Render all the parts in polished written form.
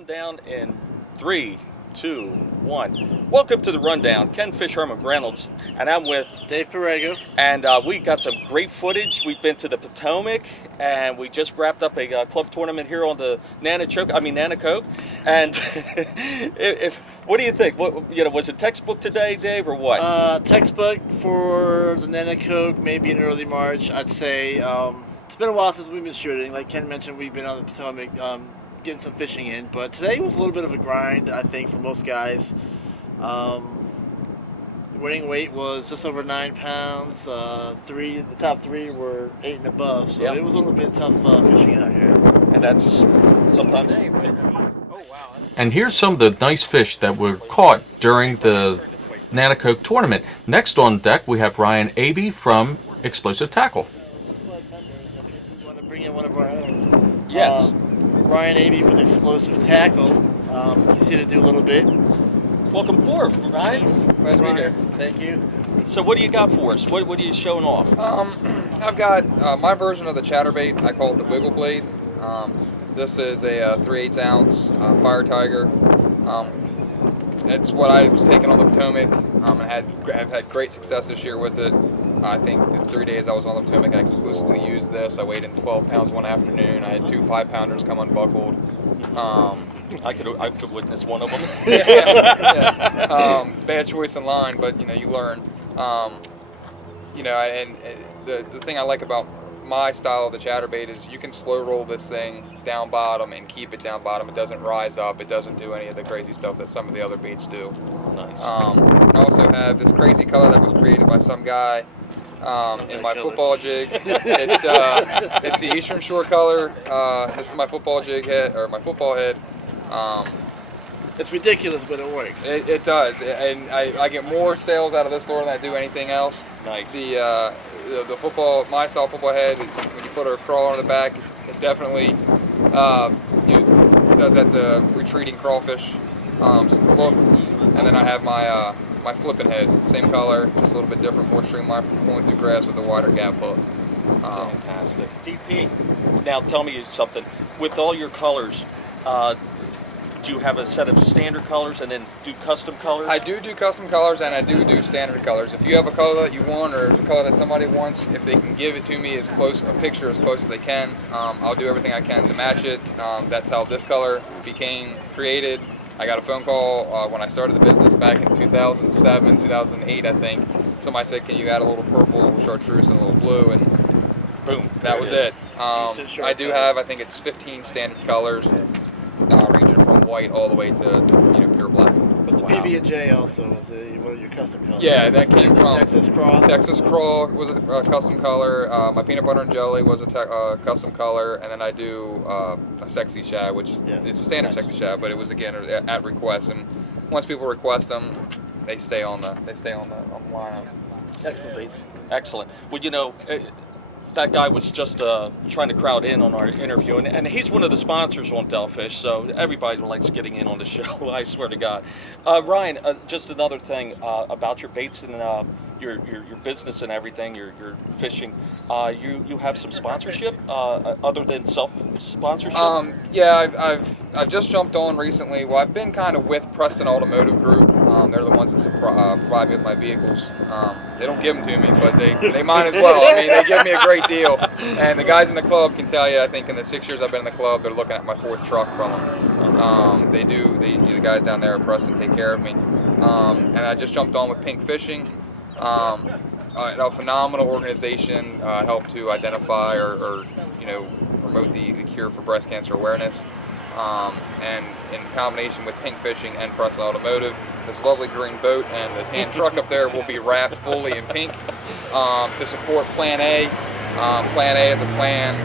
Rundown in 3, 2, 1. Welcome to the Rundown. Ken Fish, Herman Reynolds, and I'm with Dave Perego. And we got some great footage. We've been to the Potomac, and we just wrapped up a club tournament here on the Nanticoke. And what do you think? Was it textbook today, Dave, or what? Textbook for the Nanticoke, maybe in early March. I'd say it's been a while since we've been shooting. Like Ken mentioned, we've been on the Potomac getting some fishing in, but today was a little bit of a grind, I think, for most guys. The winning weight was just over 9 pounds. The top three were 8 and above, so It was a little bit tough fishing out here. And that's sometimes. And here's some of the nice fish that were caught during the Nanticoke tournament. Next on deck, we have Ryan Abey from Explosive Tackle. We want to bring in one of our own. Yes. Ryan Abey with Explosive Tackle. He's here to do a little bit. Welcome aboard, Ryan. Glad to be here. Thank you. So what do you got for us? What are you showing off? I've got my version of the chatterbait. I call it the Wiggle Blade. This is a 3/8 ounce Fire Tiger. It's what I was taking on the Potomac, and have had great success this year with it. I think the 3 days I was on the Potomac, I exclusively used this. I weighed in 12 pounds one afternoon. I had 2 5-pounders come unbuckled. I could witness one of them. Bad choice in line, but you learn. The thing I like about my style of the chatterbait is you can slow roll this thing down bottom and keep it down bottom. It doesn't rise up. It doesn't do any of the crazy stuff that some of the other baits do. Nice. I also have this crazy color that was created by some guy in my football jig. It's the Eastern Shore color. This is my football jig head, or my football head. It's ridiculous, but it works. It does, and I get more sales out of this lure than I do anything else. Nice. The football, my style football head, when you put a crawler on the back, it definitely does that the retreating crawfish look. And then I have my flipping head, same color, just a little bit different, more streamlined for going through grass with a wider gap hook. Fantastic. DP. Now tell me something. With all your colors, do you have a set of standard colors and then do custom colors? I do custom colors, and I do standard colors. If you have a color that you want, or there's a color that somebody wants, if they can give it to me as close as they can, I'll do everything I can to match it. That's how this color became created. I got a phone call when I started the business back in 2007, 2008, I think. Somebody said, "Can you add a little purple, a little chartreuse, and a little blue?" And boom, that was it. I do have, I think it's 15 standard colors, ranging from white all the way to pure black. But the PB&J also was one of your custom colors. Yeah, that came from Texas Craw. Texas Craw was a custom color. My peanut butter and jelly was a custom color, and then I do a sexy shad, which it's a standard sexy shad, but it was again at request. And once people request them, they stay on the lineup. Excellent baits. Excellent. Well, that guy was just trying to crowd in on our interview, and he's one of the sponsors on Delfish, so everybody likes getting in on the show, I swear to God. Ryan, just another thing about your baits and your business and everything, your fishing. You have some sponsorship other than self-sponsorship? I've just jumped on recently. Well, I've been kind of with Preston Automotive Group. They're the ones that provide me with my vehicles. They don't give them to me, but they might as well. I mean, they give me a great deal. And the guys in the club can tell you, I think in the 6 years I've been in the club, they're looking at my 4th truck from them. The guys down there at Preston take care of me. And I just jumped on with Pink Fishing. A phenomenal organization, help to identify or promote the cure for breast cancer awareness. And in combination with Pink Fishing and Preston Automotive, this lovely green boat and the tan truck up there will be wrapped fully in pink to support Plan A. Plan A is a plan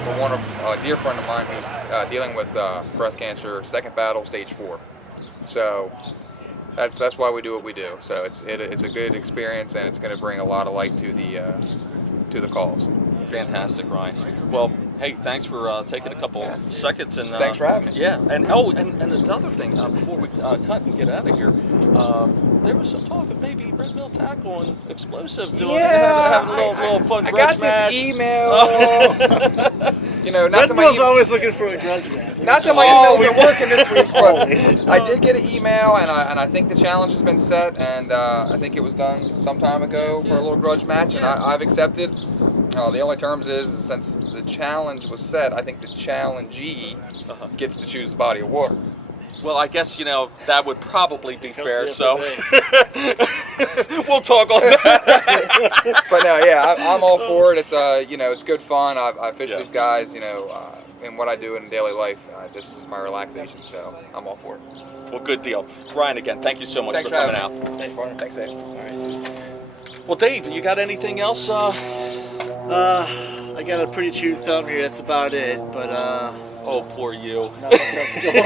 for a dear friend of mine who's dealing with breast cancer, second battle, stage 4. So that's why we do what we do. So it's a good experience, and it's going to bring a lot of light to the cause. Fantastic, Ryan. Well, hey, thanks for taking a couple seconds. And thanks for having me. Yeah, and another thing, before we cut and get out of here, there was some talk of maybe Red Mill Tackle and Explosive doing having a little fun grudge match. I got this email. Red Mill's always looking for a grudge match. Not that my email's been working this week, Always. but I did get an email, and I think the challenge has been set, and I think it was done some time ago for a little grudge match, and I've accepted. The only terms is, since the challenge was set, I think the challengee gets to choose the body of water. Well, I guess, that would probably be fair, to so the we'll talk on that. But no, yeah, I'm all for it. It's it's good fun. I fish these guys, in what I do in daily life. This is my relaxation, so I'm all for it. Well, good deal. Ryan, again, thank you so much Thanks for coming out. Thanks, Dave. Well, Dave, you got anything else? I got a pretty chewed thumb here. That's about it. But Oh, poor you. not much else going on.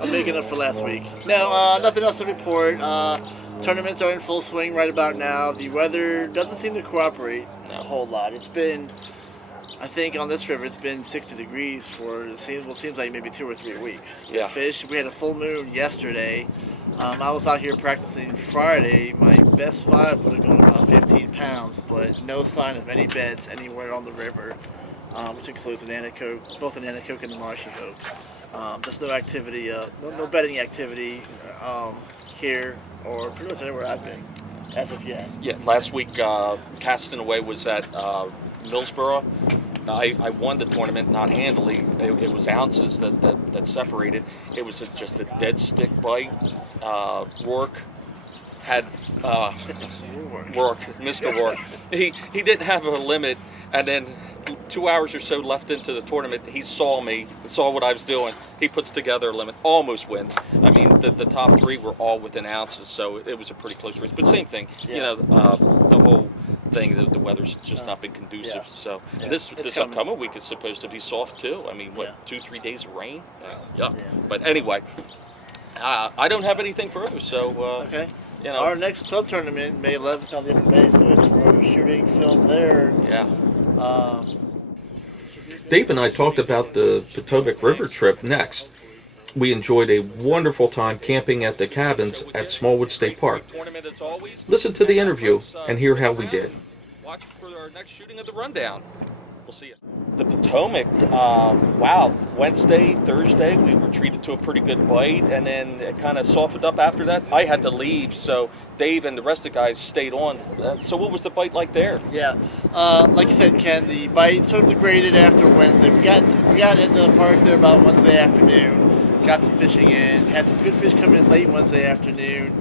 I'm making up for last week. No, nothing else to report. Tournaments are in full swing right about now. The weather doesn't seem to cooperate a whole lot. It's been, I think on this river, it's been 60 degrees for it seems like maybe 2 or 3 weeks. Yeah. Fish. We had a full moon yesterday. I was out here practicing Friday. My best 5 would have gone about 15 pounds, but no sign of any beds anywhere on the river, which includes both the Nanticoke and the Nanticoke. Just no activity, no bedding activity here or pretty much anywhere I've been as of yet. Yeah, last week, Casting Away was at Millsboro. I won the tournament, not handily. It was ounces that separated. It was just a dead stick bite. Rourke had Rourke, Mr. Rourke. He didn't have a limit, and then 2 hours or so left into the tournament, he saw me, saw what I was doing. He puts together a limit, almost wins. I mean, the top 3 were all within ounces, so it was a pretty close race. But same thing, the whole thing, the weather's just not been conducive. Yeah. So Yeah. this coming. upcoming week is supposed to be soft too. I mean, 2-3 days of rain? Yuck. Yeah. But anyway, I don't have anything further, so Okay. Our next club tournament, May 11th on the Upper Bay, so if we're shooting film there, Dave and I talked about the Potomac River trip next. We enjoyed a wonderful time camping at the cabins at Smallwood State Park. Listen to the interview and hear how we did. Watch for our next shooting of the rundown. We'll see you. The Potomac, wow, Wednesday, Thursday, we were treated to a pretty good bite, and then it kind of softened up after that. I had to leave, so Dave and the rest of the guys stayed on. So what was the bite like there? Yeah, like you said, Ken, the bite sort of degraded after Wednesday. We got in the park there about Wednesday afternoon, got some fishing in, had some good fish come in late Wednesday afternoon.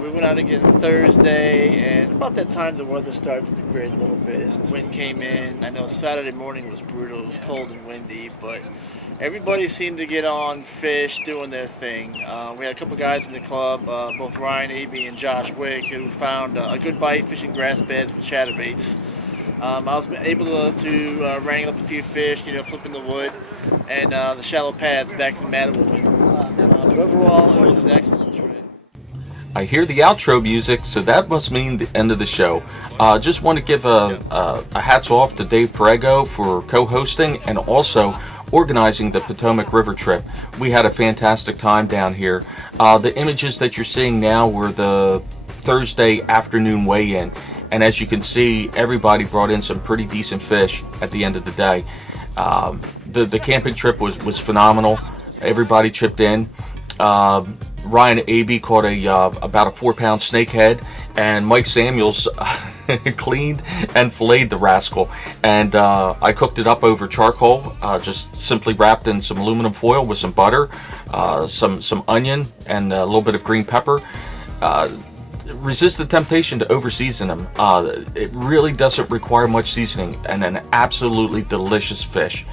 We went out again Thursday, and about that time the weather started to degrade a little bit. The wind came in. I know Saturday morning was brutal. It was cold and windy, but everybody seemed to get on fish, doing their thing. We had a couple guys in the club, both Ryan Abey and Josh Wick, who found a good bite fishing grass beds with chatterbaits. I was able to wrangle up a few fish, flipping the wood, and the shallow pads back in the Mattawoman. But overall, it was an excellent trip. I hear the outro music, so that must mean the end of the show. Just want to give a hats off to Dave Perego for co-hosting and also organizing the Potomac River trip. We had a fantastic time down here. The images that you're seeing now were the Thursday afternoon weigh-in, and as you can see, everybody brought in some pretty decent fish at the end of the day. The camping trip was phenomenal. Everybody chipped in. Ryan Abey caught about a 4-pound snakehead, and Mike Samuels cleaned and filleted the rascal. And I cooked it up over charcoal, just simply wrapped in some aluminum foil with some butter, some onion, and a little bit of green pepper. Resist the temptation to over-season them. It really doesn't require much seasoning, and an absolutely delicious fish.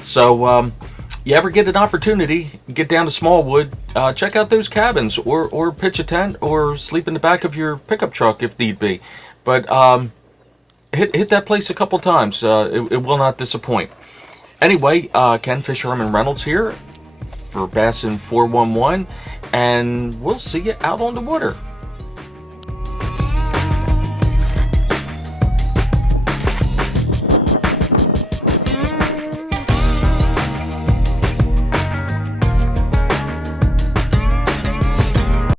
So, you ever get an opportunity, get down to Smallwood, check out those cabins, or pitch a tent, or sleep in the back of your pickup truck if need be. But hit that place a couple times. It will not disappoint. Anyway, Ken Fisherman Reynolds here for BASSIN 411, and we'll see you out on the water.